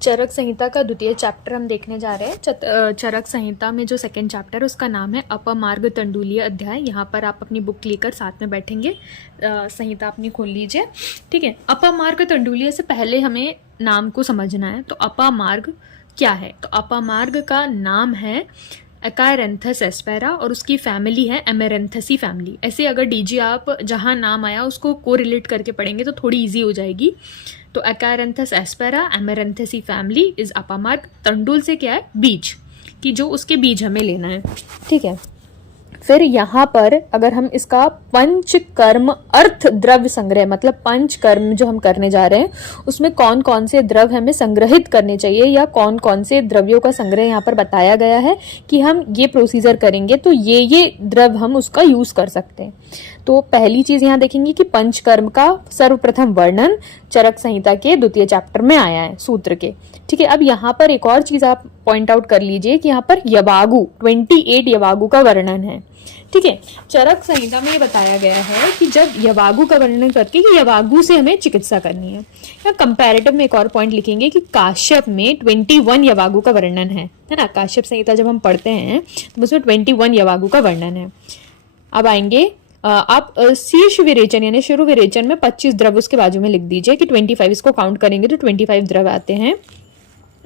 चरक संहिता का द्वितीय चैप्टर हम देखने जा रहे हैं। चरक संहिता में जो सेकंड चैप्टर है उसका नाम है अपमार्ग तंडुलीय अध्याय। यहाँ पर आप अपनी बुक लेकर साथ में बैठेंगे, संहिता अपनी खोल लीजिए। ठीक है, अपमार्ग तंडुलीय से पहले हमें नाम को समझना है। तो अपमार्ग क्या है? तो अपमार्ग का नाम है एकायरेंथस एस्पेरा और उसकी फैमिली है एमेरेंथसी फैमिली। ऐसे अगर डीजी आप जहाँ नाम आया उसको को रिलेट करके पढ़ेंगे तो थोड़ी इजी हो जाएगी। तो एकायरेंथस एस्पेरा एमेरेंथसी फैमिली इज अपमार्ग। तंडुल से क्या है? बीज, कि जो उसके बीज हमें लेना है। ठीक है, फिर यहाँ पर अगर हम इसका पंच कर्म अर्थ द्रव्य संग्रह, मतलब पंच कर्म जो हम करने जा रहे हैं उसमें कौन कौन से द्रव्य हमें संग्रहित करने चाहिए या कौन कौन से द्रव्यों का संग्रह यहाँ पर बताया गया है कि हम ये प्रोसीजर करेंगे तो ये द्रव्य हम उसका यूज कर सकते हैं। तो पहली चीज यहाँ देखेंगे कि पंचकर्म का सर्वप्रथम वर्णन चरक संहिता के द्वितीय चैप्टर में आया है सूत्र के। ठीक है, अब यहाँ पर एक और चीज आप पॉइंट आउट कर लीजिए कि यहाँ पर यवागु 28 यवागु का वर्णन है। ठीक है, चरक संहिता में ये बताया गया है कि जब यवागु का वर्णन करके कि यवागु से हमें चिकित्सा करनी है। या कंपैरेटिव में एक और पॉइंट लिखेंगे कि काश्यप में 21 यवागु का वर्णन है ना। काश्यप संहिता जब हम पढ़ते हैं तो उसमें 21 यवागु का वर्णन है। अब आएंगे आप शीर्ष विरेचन यानी शुरू विरेचन में 25 द्रव्य उसके बाजू में लिख दीजिए कि 25, इसको काउंट करेंगे तो 25 द्रव्य आते हैं।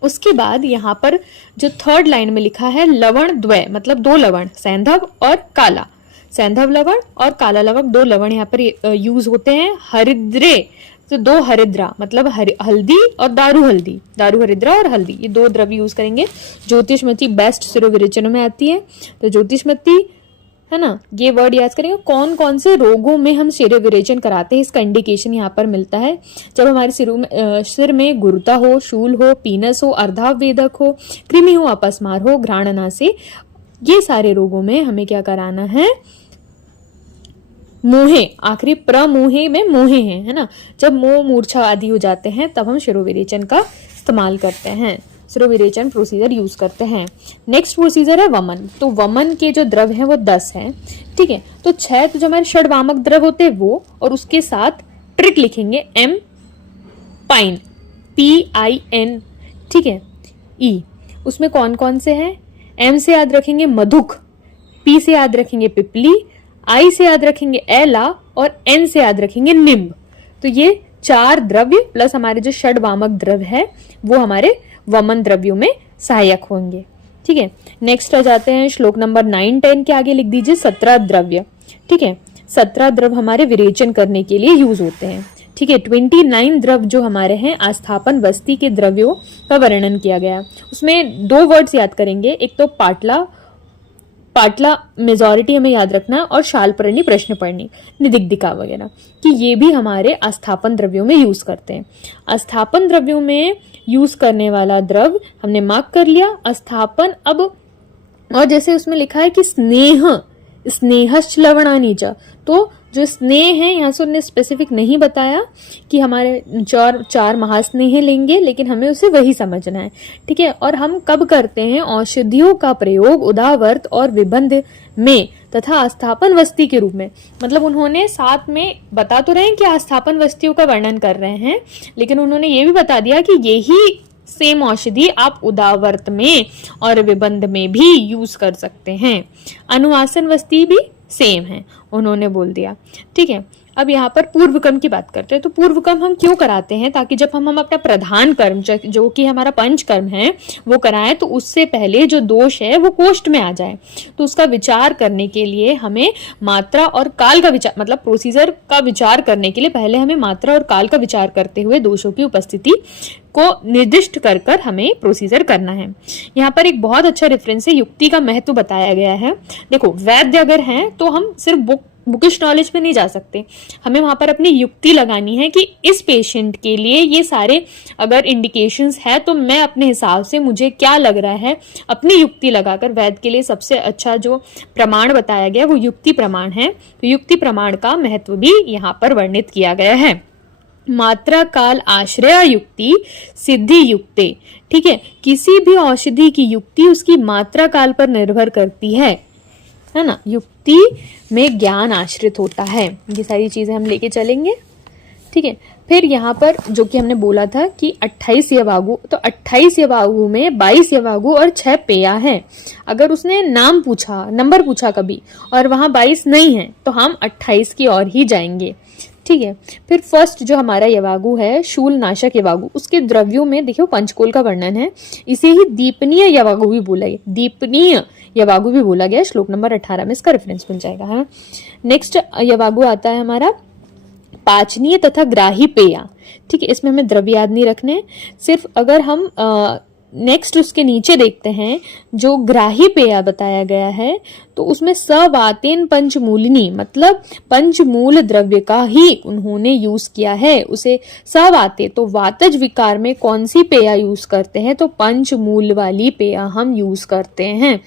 उसके बाद यहाँ पर जो थर्ड लाइन में लिखा है लवण द्वय, मतलब 2 लवण, सैंधव और काला। सैंधव लवण और काला लवण 2 लवण यहाँ पर यूज होते हैं। हरिद्रे तो 2 हरिद्रा, मतलब हल्दी और दारू हल्दी, दारू हरिद्रा और हल्दी, ये 2 द्रव्य यूज करेंगे। ज्योतिषमती बेस्ट सिरो विरेचनों में आती है, तो ज्योतिषमती है ना, ये वर्ड याद करेंगे। कौन कौन से रोगों में हम शिरो विरेचन कराते हैं इसका इंडिकेशन यहाँ पर मिलता है। जब हमारे सिर में गुरुता हो, शूल हो, पीनस हो, अर्धावेदक हो, कृमि हो, अपस्मार हो, घ्राणनासी, ये सारे रोगों में हमें क्या कराना है? मोहे, आखिरी प्रमोहे में मोहे है ना। जब मोह मूर्छा आदि हो जाते हैं तब हम शिरो विरेचन का इस्तेमाल करते हैं, शिरो विरेचन प्रोसीजर यूज करते हैं। नेक्स्ट प्रोसीजर है वमन। तो वमन के जो द्रव्य हैं वो 10 हैं। ठीक है, तो 6 तो जो हमारे षडवामक द्रव्य होते हैं वो, और उसके साथ ट्रिक लिखेंगे एम पाइन, PIN। ठीक है, E उसमें कौन कौन से हैं? M से याद रखेंगे मधुक, P से याद रखेंगे पिपली, I से याद रखेंगे एला और N से याद रखेंगे निम्ब। तो ये 4 द्रव्य प्लस हमारे जो षडवामक द्रव्य है वो हमारे वमन द्रव्यों में सहायक होंगे। ठीक है, नेक्स्ट आ जाते हैं श्लोक नंबर 9, 10 के आगे लिख दीजिए 17 द्रव्य। ठीक है, 17 द्रव्य हमारे विरेचन करने के लिए यूज होते हैं। ठीक है, 29 द्रव्य जो हमारे हैं आस्थापन वस्ती के द्रव्यों का वर्णन किया गया। उसमें 2 वर्ड्स याद करेंगे, एक तो पाटला मेजॉरिटी हमें याद रखना है, और शालपर्णी, प्रश्नपर्णी, निदिग्धिका वगैरह, कि ये भी हमारे आस्थापन द्रव्यों में यूज करते हैं। आस्थापन द्रव्यों में यूज करने वाला द्रव्य हमने मार्क कर लिया। आस्थापन अब, और जैसे उसमें लिखा है कि स्नेहश्च लवणानि च, तो जो स्नेह है यहाँ से उन्होंने स्पेसिफिक नहीं बताया कि हमारे 4 महास्नेह लेंगे, लेकिन हमें उसे वही समझना है। ठीक है, और हम कब करते हैं? औषधियों का प्रयोग उदावर्त और विबंध में तथा आस्थापन वस्ती के रूप में। मतलब उन्होंने साथ में बता तो रहे हैं कि आस्थापन वस्तियों का वर्णन कर रहे हैं, लेकिन उन्होंने ये भी बता दिया कि यही सेम औषधि आप उदावर्त में और विबंध में भी यूज कर सकते हैं। अनुवासन वस्ती भी सेम है, उन्होंने बोल दिया। ठीक है, अब यहाँ पर पूर्वकर्म की बात करते हैं। तो पूर्वकर्म हम क्यों कराते हैं? ताकि जब हम अपना प्रधान कर्म जो कि हमारा पंचकर्म है वो कराएं तो उससे पहले जो दोष है वो कोष्ठ में आ जाए। तो उसका विचार करने के लिए हमें मात्रा और काल का विचार, मतलब प्रोसीजर का विचार करने के लिए पहले हमें मात्रा और काल का विचार करते हुए दोषों की उपस्थिति को निर्दिष्ट कर कर हमें प्रोसीजर करना है। यहाँ पर एक बहुत अच्छा रेफरेंस है, युक्ति का महत्व बताया गया है। देखो, वैद्य अगर हैं तो हम सिर्फ बुकिश नॉलेज पे नहीं जा सकते, हमें वहां पर अपनी युक्ति लगानी है कि इस पेशेंट के लिए ये सारे अगर इंडिकेशंस है तो मैं अपने हिसाब से मुझे क्या लग रहा है, अपनी युक्ति लगाकर। वैद्य के लिए सबसे अच्छा जो प्रमाण बताया गया वो युक्ति प्रमाण है। तो युक्ति प्रमाण का महत्व भी यहाँ पर वर्णित किया गया है। मात्रा काल आश्रय युक्ति सिद्धि युक्ते। ठीक है, किसी भी औषधि की युक्ति उसकी मात्रा काल पर निर्भर करती है ना। युक्ति में ज्ञान आश्रित होता है। ये सारी चीजें हम लेके चलेंगे। ठीक है, फिर यहाँ पर जो कि हमने बोला था कि 28 यवागु, तो 28 यवागु में 22 यवागु और 6 पेया हैं। अगर उसने नाम पूछा, नंबर पूछा कभी और वहां 22 नहीं है तो हम 28 की ओर ही जाएंगे। ठीक है। फिर फर्स्ट जो हमारा यवागु है शूल नाशक यवागु, उसके द्रव्यों में देखियो पंचकोल का वर्णन है। इसे ही दीपनीय यवागु भी बोला गया, दीपनीय यवागु भी बोला गया। श्लोक नंबर 18 में इसका रेफरेंस मिल जाएगा। है नेक्स्ट यवागु आता है हमारा पाचनीय तथा ग्राही पेया। ठीक है, इसमें हमें द्रव्य याद नहीं रखने, सिर्फ अगर हम नेक्स्ट उसके नीचे देखते हैं जो ग्राही पेया बताया गया है तो उसमें सवातेन पंचमूलिनी, मतलब पंचमूल द्रव्य का ही उन्होंने यूज किया है उसे सवाते। तो वातज विकार में कौन सी पेया यूज करते हैं, तो पंचमूल वाली पेया हम यूज करते हैं।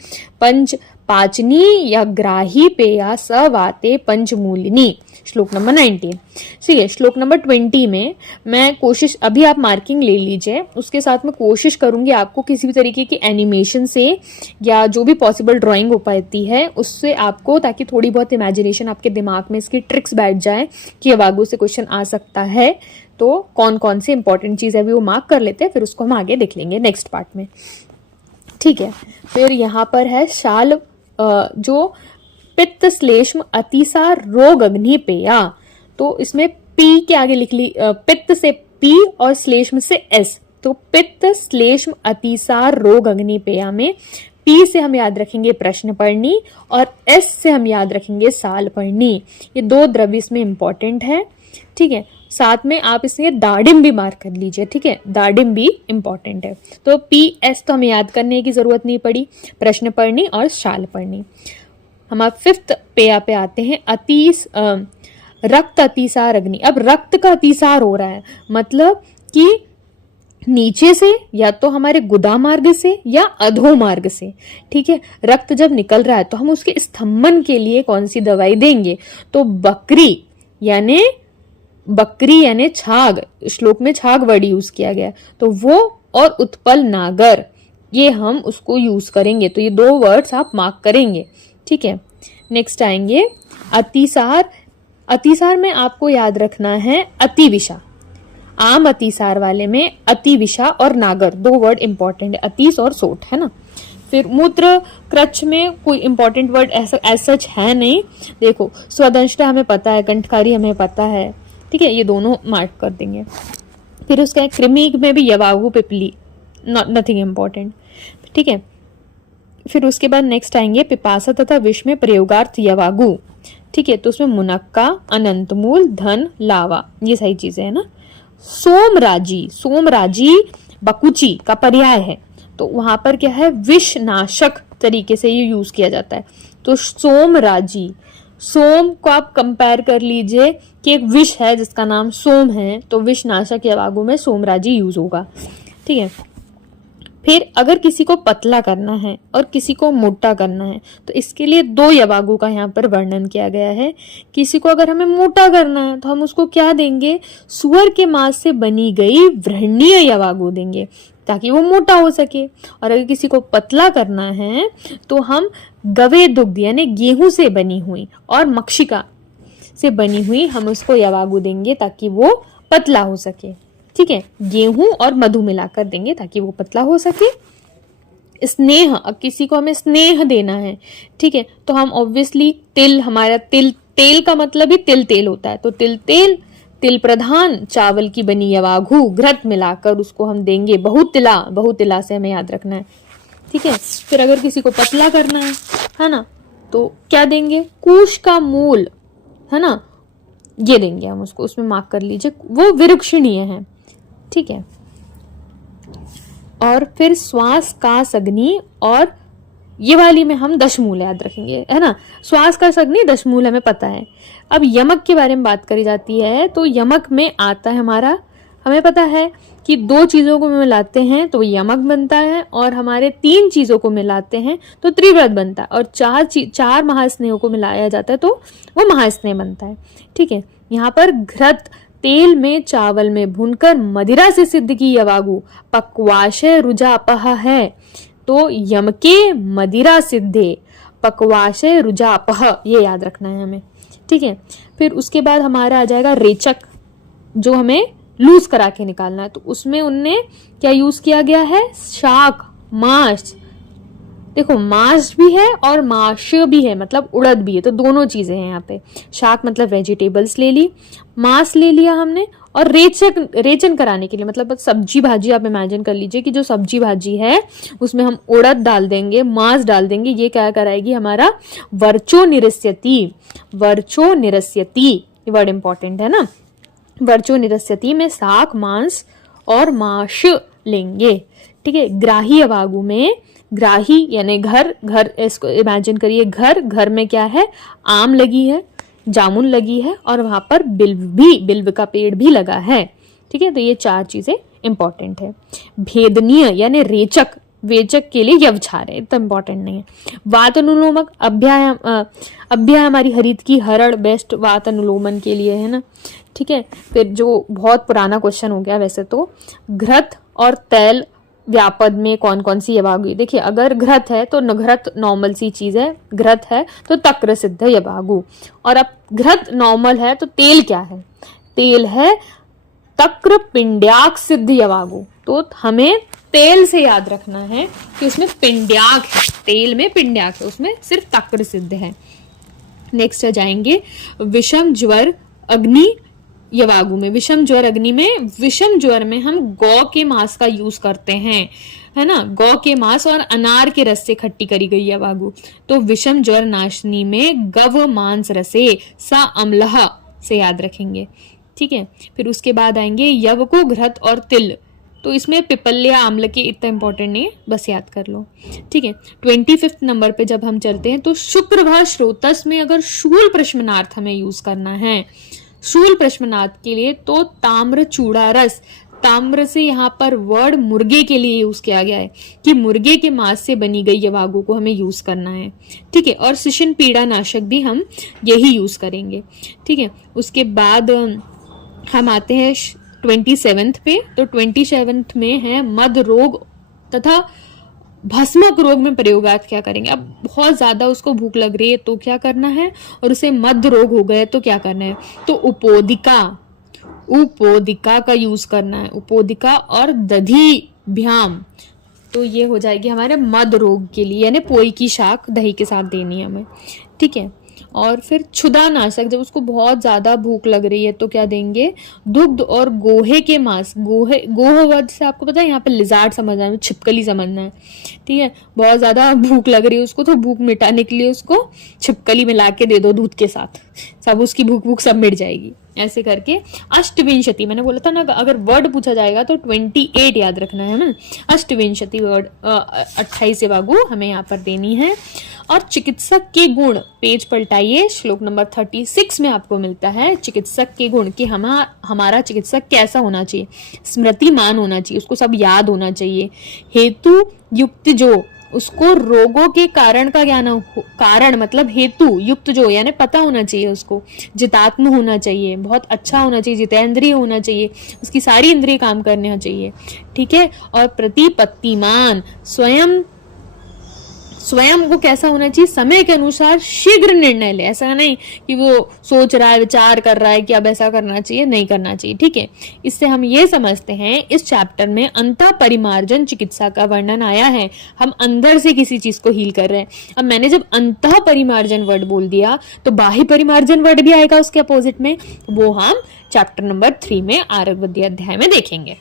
पंच पाचनी या ग्राही पेया सवाते पंचमूलिनी। श्लोक नंबर 19। ठीक है, श्लोक नंबर 20 में मैं कोशिश, अभी आप मार्किंग ले लीजिए, उसके साथ में कोशिश करूंगी आपको किसी भी तरीके की एनिमेशन से या जो भी पॉसिबल ड्राइंग हो पाती है उससे आपको, ताकि थोड़ी बहुत इमेजिनेशन आपके दिमाग में इसकी ट्रिक्स बैठ जाए कि यवागु से क्वेश्चन आ सकता है। तो कौन कौन से इंपॉर्टेंट चीज है वो मार्क कर लेते हैं, फिर उसको हम आगे देख लेंगे नेक्स्ट पार्ट में। ठीक है, फिर यहाँ पर है शाल जो पित्त श्लेष्म अतिसार रोग अग्नि पेया। तो इसमें पी के आगे लिख ली, पित्त से पी और श्लेष्म से एस, तो पित्त श्लेष्म अतिसार रोग अग्नि पेया में पी से हम याद रखेंगे प्रश्नपर्णी और एस से हम याद रखेंगे सालपर्णी। ये दो द्रव्य इसमें इंपॉर्टेंट है। ठीक है, साथ में आप इसमें दाडिम भी मार्क कर लीजिए। ठीक है, दाडिम भी इंपॉर्टेंट है। तो पी एस तो हमें याद करने की जरूरत नहीं पड़ी, प्रश्नपर्णी और शालपर्णी। हम फिफ्थ पेया पे आते हैं, रक्त अतिसार अग्नि। अब रक्त का अतिसार हो रहा है, मतलब कि नीचे से या तो हमारे गुदा मार्ग से या अधो मार्ग से। ठीक है, रक्त जब निकल रहा है तो हम उसके स्तंभन के लिए कौन सी दवाई देंगे, तो बकरी यानी छाग, श्लोक में छाग वर्ड यूज किया गया, तो वो और उत्पल नागर, ये हम उसको यूज करेंगे। तो ये दो वर्ड्स आप मार्क करेंगे। ठीक है, नेक्स्ट आएंगे अतिसार। अतिसार में आपको याद रखना है अतिविषा। आम अतिसार वाले में अतिविषा और नागर दो वर्ड इंपॉर्टेंट है, अतीस और सोट, है ना। फिर मूत्र क्रच में कोई इंपॉर्टेंट वर्ड ऐसा सच है नहीं। देखो स्वदंष्टा हमें पता है, कंठकारी हमें पता है। ठीक है, ये दोनों मार्क कर देंगे। फिर उसका कृमि में भी यवागु पिपली, नथिंग इंपॉर्टेंट। ठीक है, फिर उसके बाद नेक्स्ट आएंगे पिपासा तथा विष में प्रयोगार्थ यवागु। ठीक है, तो उसमें मुनक्का, अनंतमूल, धन, लावा, ये सही चीजें है ना। सोमराजी बकुची का पर्याय है, तो वहां पर क्या है, विष नाशक तरीके से ये यूज किया जाता है। तो सोमराजी, सोम को आप कंपेयर कर लीजिए कि एक विष है जिसका नाम सोम है, तो विष नाशक यवागु में सोमराजी यूज होगा। ठीक है, फिर अगर किसी को पतला करना है और किसी को मोटा करना है तो इसके लिए दो यवागु का यहाँ पर वर्णन किया गया है। किसी को अगर हमें मोटा करना है तो हम उसको क्या देंगे, सुअर के मांस से बनी गई वृहणीय यवागु देंगे ताकि वो मोटा हो सके। और अगर किसी को पतला करना है तो हम गवे दुग्ध यानी गेहूं से बनी हुई और मक्षिका से बनी हुई हम उसको यवागु देंगे ताकि वो पतला हो सके। ठीक है, गेहूं और मधु मिलाकर देंगे ताकि वो पतला हो सके। स्नेह, अब किसी को हमें स्नेह देना है, ठीक है, तो हम ऑब्वियसली तिल, हमारा तेल का मतलब ही तिल होता है, तो तिल प्रधान चावल की बनी यवागु घृत मिलाकर उसको हम देंगे। बहुतिला से हमें याद रखना है। ठीक है, फिर अगर किसी को पतला करना है ना, तो क्या देंगे, कुश का मूल, है ना, ये देंगे हम उसको, उसमें मार्क कर लीजिए, वो विरुक्षणीय है। ठीक है, और फिर श्वास का अग्नि, और ये वाली में हम दशमूल याद रखेंगे, है ना। श्वास का अग्नि दशमूल हमें पता है। अब यमक के बारे में बात करी जाती है, तो यमक में आता है हमारा, हमें पता है कि दो चीजों को मिलाते हैं तो यमक बनता है, और हमारे तीन चीजों को मिलाते हैं तो त्रिव्रत बनता है, और चार महास्नेहों को मिलाया जाता है तो वो महास्नेह बनता है। ठीक है, यहाँ पर घृत तेल में चावल में भूनकर मदिरा से सिद्ध की यवागु पक्वाशय रुजापह है, तो यमके मदिरा सिद्धे पक्वाशय रुजापह, ये याद रखना है हमें। ठीक है, फिर उसके बाद हमारा आ जाएगा रेचक। जो हमें लूज करा के निकालना है, तो उसमें उनने क्या यूज किया गया है, शाक, मांस। देखो मांस भी है और माश भी है, मतलब उड़द भी है, तो दोनों चीजें हैं यहाँ पे। शाक मतलब वेजिटेबल्स ले ली, मांस ले लिया हमने, और रेचन कराने के लिए मतलब सब्जी भाजी, आप इमेजिन कर लीजिए कि जो सब्जी भाजी है उसमें हम उड़द डाल देंगे, मांस डाल देंगे, ये क्या कराएगी, हमारा वर्चो निरस्यति। वर्चो निरस्यति ये वर्ड इंपॉर्टेंट है ना। वर्चो निरस्यति में शाक, मांस और माश लेंगे। ठीक है। ग्राही अवागु में, ग्राही यानी घर, घर इसको इमेजिन करिए, घर, घर में क्या है, आम लगी है, जामुन लगी है, और वहां पर बिल्व का पेड़ भी लगा है। ठीक है। तो ये 4 चीजें इंपॉर्टेंट है। भेदनीय यानी रेचक, वेचक के लिए यवछार है, इतना इंपॉर्टेंट नहीं है। वात अनुलोमक, अभ्याय हमारी हरित की, हरड़ बेस्ट वात अनुलोमन के लिए है ना। ठीक है। फिर जो बहुत पुराना क्वेश्चन हो गया वैसे तो, घृत और तैल व्यापद में कौन कौन सी यवागु। देखिए अगर घृत है तो घृत नॉर्मल सी चीज है, घृत है तो तक्र सिद्ध यवागु, और अब घृत नॉर्मल है तो तेल क्या है, तेल है तक्र पिंड्याक सिद्ध यवागु। तो हमें तेल से याद रखना है कि उसमें पिंड्याक है, तेल में पिंड्याक है, उसमें सिर्फ तक्र सिद्ध है। नेक्स्ट जाएंगे विषम ज्वर अग्नि यवागु में। विषम ज्वर अग्नि में, विषम ज्वर में हम गौ के मांस का यूज करते हैं, है ना, गौ के मांस और अनार के रस से खट्टी करी गई यवागु। तो विषम ज्वर नाशनी में गव मांस रसे सा अम्लह से याद रखेंगे। ठीक है। फिर उसके बाद आएंगे यवको, घृत और तिल। तो इसमें पिपल या आम्ल के इतना इंपॉर्टेंट नहीं है, बस याद कर लो। ठीक है। 25 नंबर पे जब हम चलते हैं तो शुक्र व श्रोतस में अगर शूल प्रश्नार्थ हमें यूज करना है, शूल प्रश्नार्थ के लिए, तो ताम्र चूड़ा रस, ताम्र से यहाँ पर वर्ड मुर्गे के लिए यूज किया गया है कि मुर्गे के मांस से बनी गई यवागु को हमें यूज करना है। ठीक है। और शिशन पीड़ा नाशक भी हम यही यूज करेंगे। ठीक है। उसके बाद हम आते हैं 27 पे। तो 27 में है मद रोग तथा भस्मक रोग में प्रयोगार्थ क्या करेंगे। अब बहुत ज्यादा उसको भूख लग रही है तो क्या करना है, और उसे मद रोग हो गया तो क्या करना है, तो उपोदिका, उपोदिका का यूज करना है, उपोदिका और दधी भ्याम। तो ये हो जाएगी हमारे मद रोग के लिए, यानी पोई की शाक दही के साथ देनी है हमें। ठीक है। और फिर क्षुधा नाशक, जब उसको बहुत ज्यादा भूख लग रही है तो क्या देंगे, दुग्ध और गोहे के मांस। गोहे, गोह वर्ड से आपको पता है यहाँ पे लिजार्ड समझना है, छिपकली समझना है। ठीक है। बहुत ज्यादा भूख लग रही है उसको, तो भूख मिटाने के लिए उसको छिपकली मिला के दे दो दूध के साथ, सब उसकी भूख सब मिट जाएगी। ऐसे करके अष्टविंशति, मैंने बोला था ना अगर वर्ड पूछा जाएगा तो 28 याद रखना है ना। अष्टविंशति वर्ड 28 यवागु हमें यहाँ पर देनी है। और चिकित्सक के गुण, पेज पलटाइए, श्लोक नंबर 36 में आपको मिलता है चिकित्सक के गुण कि हमारा चिकित्सक कैसा होना चाहिए, स्मृतिमान होना चाहिए, उसको सब याद होना चाहिए। हेतु युक्त जो, उसको रोगों के कारण का ज्ञान हो, कारण मतलब हेतु, युक्त जो यानी पता होना चाहिए उसको। जितात्म होना चाहिए, बहुत अच्छा होना चाहिए, जितेंद्रिय होना चाहिए, उसकी सारी इंद्रिय काम करना चाहिए। ठीक है। और प्रतिपत्तिमान, स्वयं को कैसा होना चाहिए, समय के अनुसार शीघ्र निर्णय ले। ऐसा नहीं कि वो सोच रहा है, विचार कर रहा है कि अब ऐसा करना चाहिए, नहीं करना चाहिए। ठीक है। इससे हम ये समझते हैं इस चैप्टर में अंतः परिमार्जन चिकित्सा का वर्णन आया है, हम अंदर से किसी चीज को हील कर रहे हैं। अब मैंने जब अंतः परिमार्जन वर्ड बोल दिया तो बाह्य परिमार्जन वर्ड भी आएगा उसके अपोजिट में, वो हम चैप्टर नंबर 3 में आरोग्य अध्याय में देखेंगे।